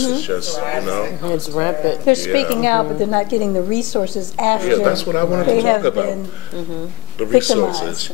violence is just, you know. It's rampant. They're speaking out, but they're not getting the resources after. Yeah, that's what I wanted to talk about. The resources.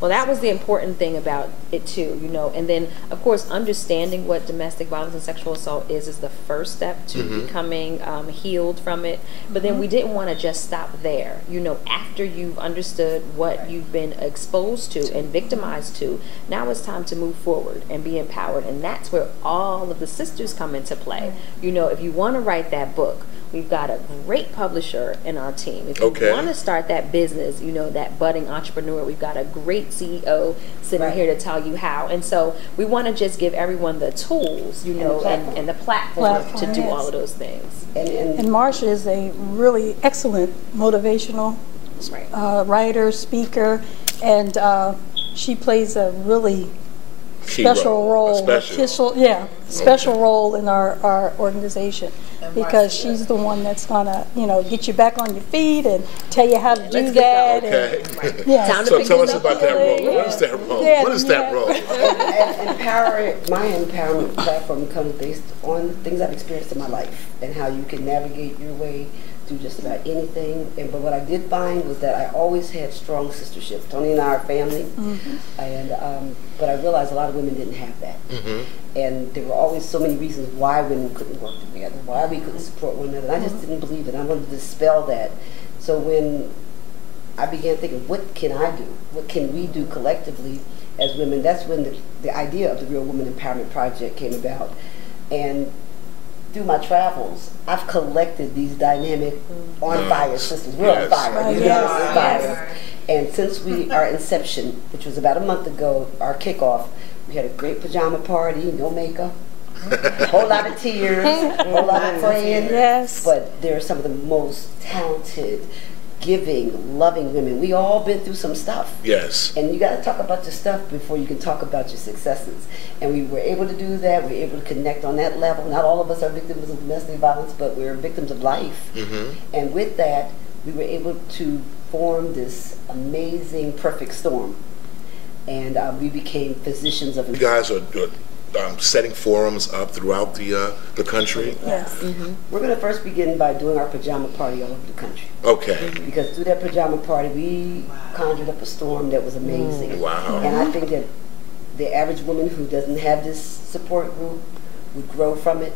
Well, that was the important thing about it too, you know. And then, of course, understanding what domestic violence and sexual assault is the first step to becoming healed from it. But then we didn't want to just stop there. You know, after you've understood what you've been exposed to and victimized to, now it's time to move forward and be empowered. And that's where all of the sisters come into play. You know, if you want to write that book, we've got a great publisher in our team. If you want to start that business, you know, that budding entrepreneur, we've got a great CEO sitting here to tell you how. And so we want to just give everyone the tools, you know, and the platform to do all of those things. And Marsha is a really excellent motivational writer, speaker, and she plays a really special role in our organization, because she's the one that's gonna, you know, get you back on your feet and tell you how to do that. So tell us about that role. What is that role? What is that role? My empowerment platform comes based on things I've experienced in my life and how you can navigate your way through just about anything. But what I did find was that I always had strong sisterships. Tony and I are family, and but I realized a lot of women didn't have that. And there were always so many reasons why women couldn't work together, why we couldn't support one another. And I just didn't believe it. I wanted to dispel that. So when I began thinking, what can I do? What can we do collectively as women? That's when the idea of the Real Woman Empowerment Project came about. And through my travels, I've collected these dynamic on fire sisters. We're on fire. You know, on fire. And since our inception, which was about a month ago, our kickoff, we had a great pajama party, no makeup, a whole lot of tears, a whole lot of praying. But they're some of the most talented, giving, loving women. We all been through some stuff. And you got to talk about your stuff before you can talk about your successes. And we were able to do that. We were able to connect on that level. Not all of us are victims of domestic violence, but we're victims of life. And with that, we were able to form this amazing perfect storm. And we became physicians of. You guys are setting forums up throughout the country. We're going to first begin by doing our pajama party all over the country. Because through that pajama party, we conjured up a storm that was amazing. And I think that the average woman who doesn't have this support group would grow from it.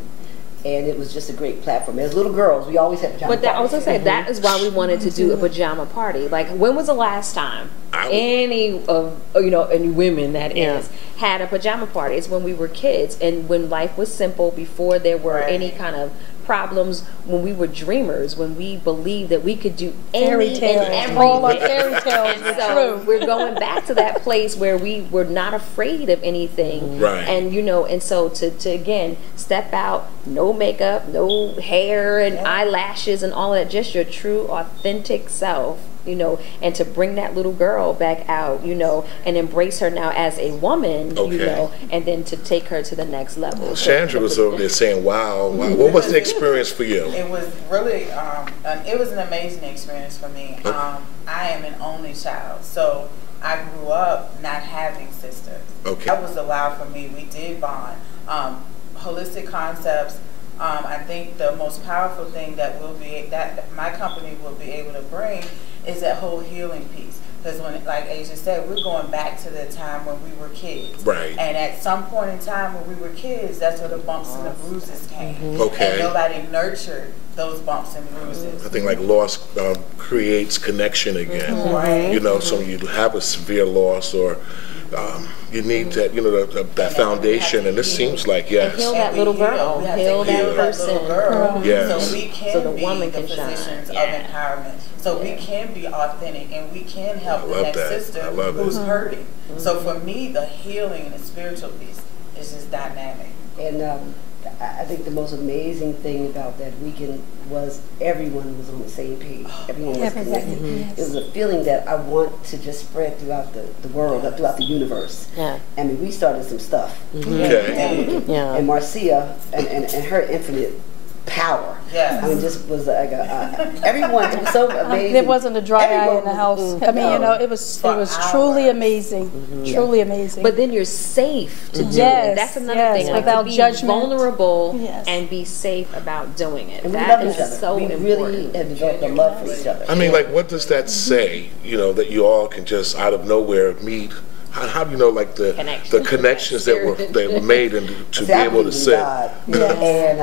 And it was just a great platform. As little girls, we always had pajama parties. I was going to say, that is why we wanted to do a pajama party. Like, when was the last time any of, you know, any women, that is, had a pajama party? It's when we were kids and when life was simple, before there were any kind of problems, when we were dreamers, when we believed that we could do any and everything. All our fairy tales and so we're going back to that place where we were not afraid of anything. And, you know, and so to again, step out, no makeup, no hair and eyelashes and all of that, just your true, authentic self. You know, and to bring that little girl back out, you know, and embrace her now as a woman, you know, and then to take her to the next level. Chandra was over there saying, wow, what was the experience for you? It was really, it was an amazing experience for me. I am an only child, so I grew up not having sisters. That was allowed for me. We did bond. Holistic concepts. I think the most powerful thing that my company will be able to bring is that whole healing piece. Because when, like Asia said, we're going back to the time when we were kids. And at some point in time when we were kids, that's where the bumps and the bruises came. And nobody nurtured those bumps and bruises. I think like loss creates connection again. You know, so when you have a severe loss or you need that, you know, that foundation, and this seems like, heal that little girl, heal that person. So we can be the physicians of empowerment. So we can be authentic and we can help the next sister who's hurting. So for me, the healing and the spiritual piece is just dynamic. And I think the most amazing thing about that weekend was everyone was on the same page. Everyone was connected. It was a feeling that I want to just spread throughout the world, throughout the universe. I mean, we started some stuff. And Marcia and her infinite power Yes. I mean, this was like everyone, it was so amazing. There wasn't a dry eye in the Everyone house. was- I mean, you know, it was truly amazing, truly amazing. But then you're safe to do it. Yes, That's another yes, thing. Like, without to be judgment. vulnerable Yes. and be safe about doing it. And we That love is each other. so we important. really have developed a love for each other. I mean, like, what does that say, you know, that you all can just out of nowhere meet? How do you know, like, the connections that were made and to be able to sit? God. And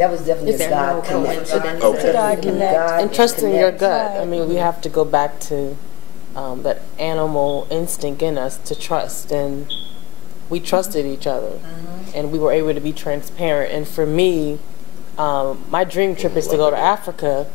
that was definitely a God connection. Okay. God connect. And trusting your gut. I mean, we have to go back to that animal instinct in us to trust, and we trusted each other, and we were able to be transparent. And for me, my dream trip is to go to Africa,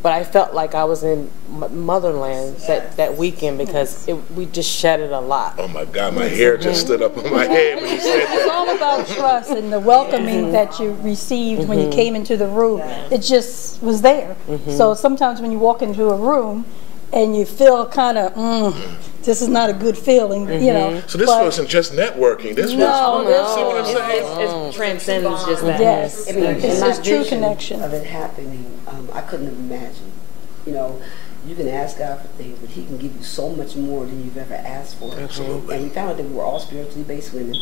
but I felt like I was in motherland that weekend because we just shedded a lot. Oh my God, my hair just stood up on my head when you said It's that. all about trust and the welcoming that you received when you came into the room. It just was there. So sometimes when you walk into a room and you feel kind of, this is not a good feeling, you know. So this wasn't just networking. This was, see what I'm saying? It transcends just that. Yes, I mean, it's in my just true vision connection. of it happening, I couldn't have imagined. You know, you can ask God for things, but He can give you so much more than you've ever asked for. Absolutely. And we found out that we were all spiritually based women,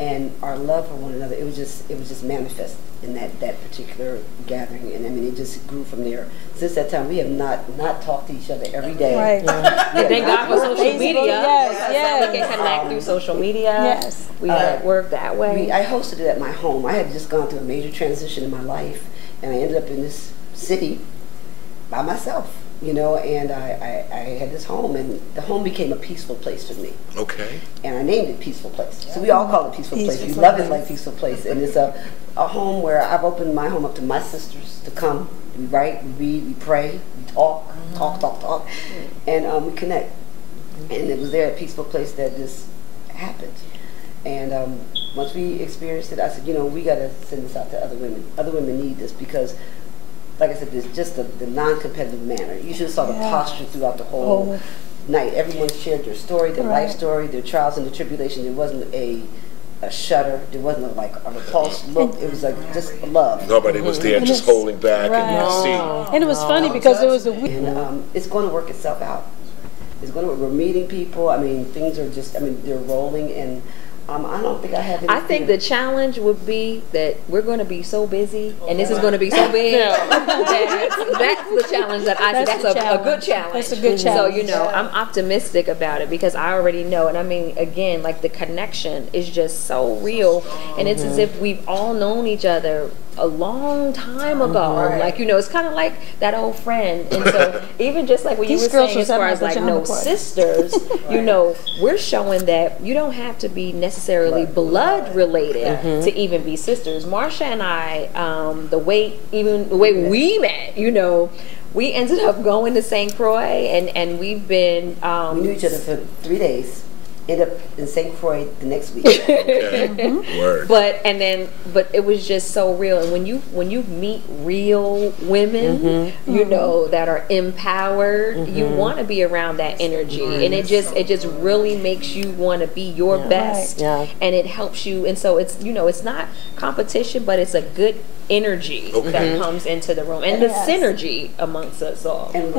and our love for one another, it was just manifest in that particular gathering. And I mean, it just grew from there. Since that time, we have not talked to each other every day. Right. And thank God for social Facebook, media. yes, We can connect through social media. Yes. We network that way. I hosted it at my home. I had just gone through a major transition in my life, and I ended up in this city by myself, you know, and I had this home, and the home became a peaceful place for me. Okay. And I named it Peaceful Place. So we all call it Peaceful Place. We Peaceful love it Place. like Peaceful Place. And it's a home where I've opened my home up to my sisters to come. We write, we read, we pray, we talk, and we connect. And it was there at Peaceful Place that this happened. And once we experienced it, I said, you know, we got to send this out to other women. Other women need this because, like I said, there's just the non-competitive manner. You should have saw the posture throughout the whole night. Everyone shared their story, their life story, their trials and their tribulations. There wasn't a shudder. There wasn't a repulsed look. It was like just love. Nobody was there just holding back and you could see. And it was funny because it was a week. And it's going to work itself out. It's going to work. We're meeting people. I mean, things are just, I mean, they're rolling, and I don't think I have any I think the challenge would be that we're going to be so busy, and this is going to be so big. That's the challenge that I think that's a good challenge. That's a good challenge. So, you know, I'm optimistic about it because I already know. And I mean, again, like the connection is just so real. And it's as if we've all known each other a long time ago. Like, you know, it's kind of like that old friend. And so even just like what you were saying as far as like no sisters, you know, we're showing that you don't have to be necessarily blood related to even be sisters. Marsha and I, the way we met, you know, we ended up going to St. Croix and we've been we knew each other for 3 days. End up in St. Croix the next week. Okay. Word. But it was just so real. And when you meet real women, you know, that are empowered, you want to be around that energy, and it just really makes you want to be your best, and it helps you. And so it's, you know, it's not competition, but it's a good energy that comes into the room, and the synergy amongst us all. And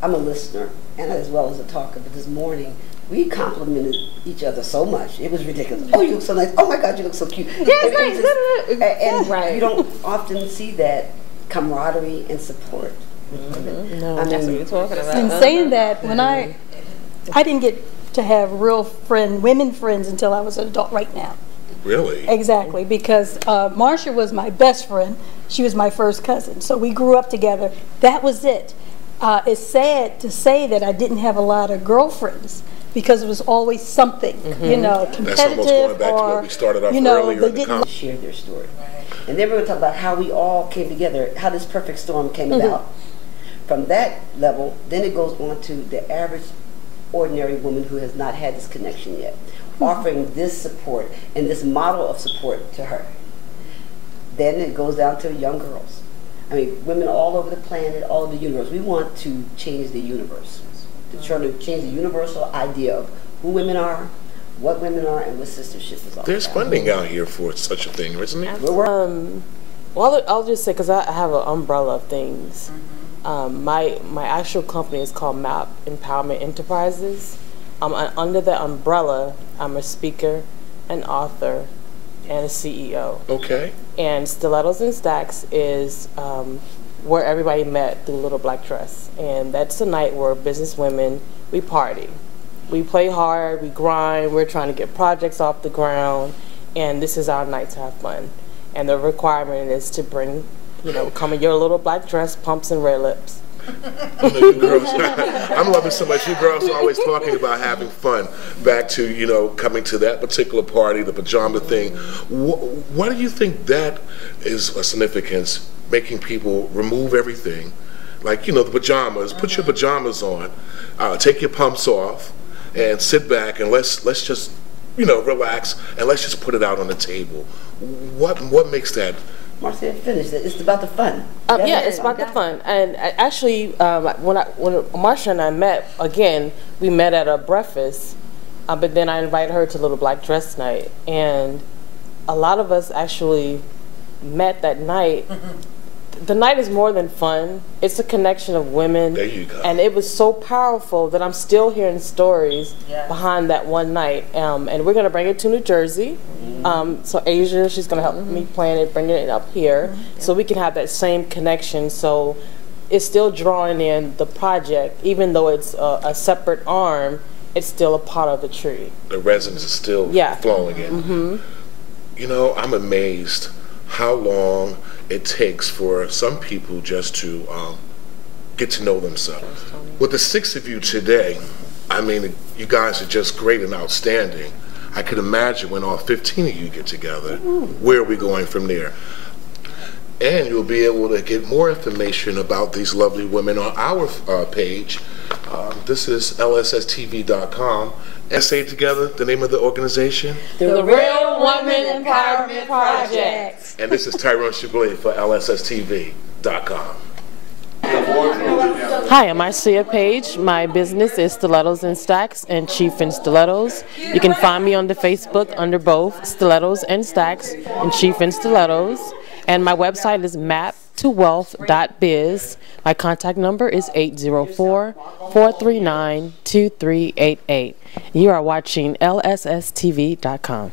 I'm a listener and as well as a talker, but this morning we complimented each other so much. It was ridiculous. Oh, you look so nice. Oh my God, you look so cute. Yeah, it's nice. And you don't often see that camaraderie and support. No, that's what you're talking about. And saying that, when I didn't get to have real women friends until I was an adult right now. Really? Exactly, because Marsha was my best friend. She was my first cousin. So we grew up together. That was it. It's sad to say that I didn't have a lot of girlfriends because it was always something, you know, competitive. That's almost going back to what we started off earlier in the conversation. Share their story. And then we're going to talk about how we all came together, how this perfect storm came about. From that level, then it goes on to the average ordinary woman who has not had this connection yet, offering this support and this model of support to her. Then it goes down to young girls. I mean, women all over the planet, all over the universe. We want to change the universe, to try to change the universal idea of who women are, what women are, and what sistership is all There's about. funding out here for such a thing, isn't there? Well, I'll just say, because I have an umbrella of things. My actual company is called MAP Empowerment Enterprises. Under that umbrella, I'm a speaker, an author, and a CEO. Okay. And Stilettos and Stacks is where everybody met through Little Black Dress. And that's the night where business women, we party. We play hard, we grind, we're trying to get projects off the ground, and this is our night to have fun. And the requirement is to bring, you know, come in your little black dress, pumps, and red lips. You know, you girls, I'm loving so much. You girls are always talking about having fun. Back to, you know, coming to that particular party, the pajama thing. What do you think that is a significance, making people remove everything? Like, you know, the pajamas, put your pajamas on, take your pumps off, and sit back and let's just, you know, relax, and let's just put it out on the table. What makes that? Marcia, finish it. It's about the fun. Yeah, it's about the fun. And actually, when Marcia and I met, again, we met at a breakfast, but then I invited her to Little Black Dress Night. And a lot of us actually met that night. The night is more than fun. It's a connection of women. There you go. And it was so powerful that I'm still hearing stories behind that one night. And we're going to bring it to New Jersey. So Asia, she's going to help me plan it, bringing it up here, so we can have that same connection. So it's still drawing in the project, even though it's a separate arm, it's still a part of the tree. The resonance is still flowing in. You know, I'm amazed how long it takes for some people just to get to know themselves. With the 6 of you today, I mean, you guys are just great and outstanding. I could imagine when all 15 of you get together, where are we going from there? And you'll be able to get more information about these lovely women on our page. This is lsstv.com. And say it together, the name of the organization? The Real Woman Empowerment Project. And this is Tyrone Chiglet for lsstv.com. Hi, I'm Marcia Page. My business is Stilettos and Stacks and Chief in Stilettos. You can find me on the Facebook under both Stilettos and Stacks and Chief in Stilettos. And my website is map2wealth.biz. My contact number is 804-439-2388. You are watching lsstv.com.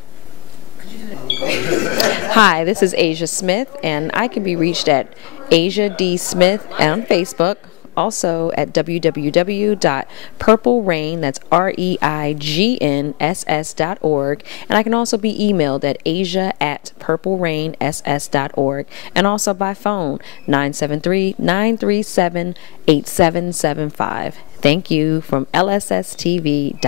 Hi, this is Asia Smith, and I can be reached at Asia D. Smith on Facebook. Also at www.purplerain, that's REIGNSS.org. And I can also be emailed at asia@purplerainsss.org. And also by phone, 973-937-8775. Thank you from lsstv.com.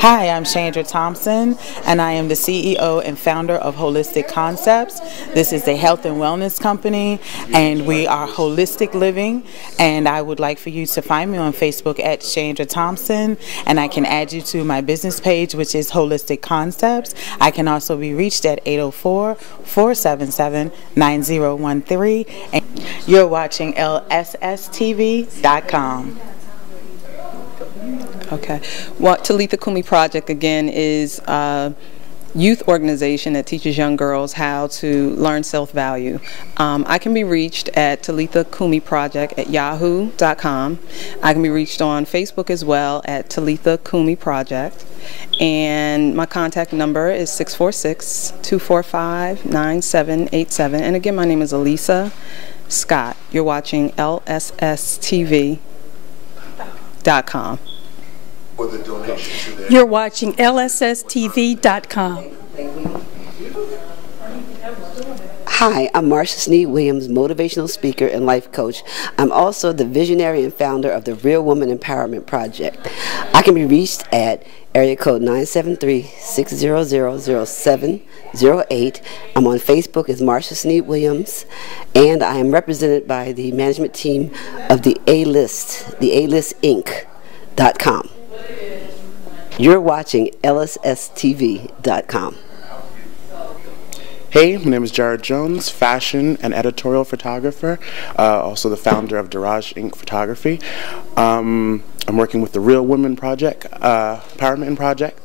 Hi, I'm Chandra Thompson, and I am the CEO and founder of Holistic Concepts. This is a health and wellness company, and we are holistic living. And I would like for you to find me on Facebook at Chandra Thompson, and I can add you to my business page, which is Holistic Concepts. I can also be reached at 804-477-9013. And you're watching lsstv.com. Okay. Well, Talitha Kumi Project, again, is a youth organization that teaches young girls how to learn self-value. I can be reached at Talitha Kumi Project at yahoo.com. I can be reached on Facebook as well at Talitha Kumi Project. And my contact number is 646-245-9787. And again, my name is Elisa Scott. You're watching lsstv.com. The donation today. You're watching lsstv.com. Hi, I'm Marcia Sneed Williams, motivational speaker and life coach. I'm also the visionary and founder of the Real Woman Empowerment Project. I can be reached at area code 973-600-0708. I'm on Facebook as Marcia Sneed Williams, and I am represented by the management team of the A-List, the A-Listinc.com. You're watching lsstv.com. Hey, my name is Jared Jones, fashion and editorial photographer, also the founder of Daraj Inc. Photography. I'm working with the Real Women Project, Empowerment Project.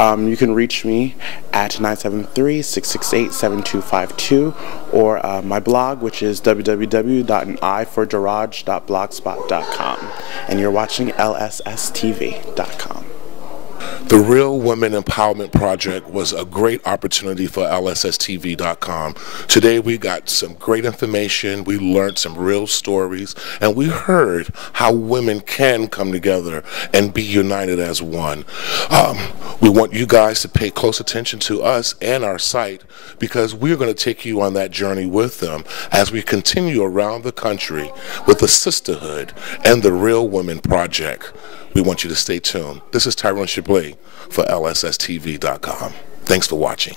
You can reach me at 973-668-7252 or my blog, which is www.anifordurage.blogspot.com. And you're watching lsstv.com. The Real Women Empowerment Project was a great opportunity for lsstv.com. Today we got some great information, we learned some real stories, and we heard how women can come together and be united as one. We want you guys to pay close attention to us and our site, because we're going to take you on that journey with them as we continue around the country with the sisterhood and the Real Women Project. We want you to stay tuned. This is Tyrone Chablis for lsstv.com. Thanks for watching.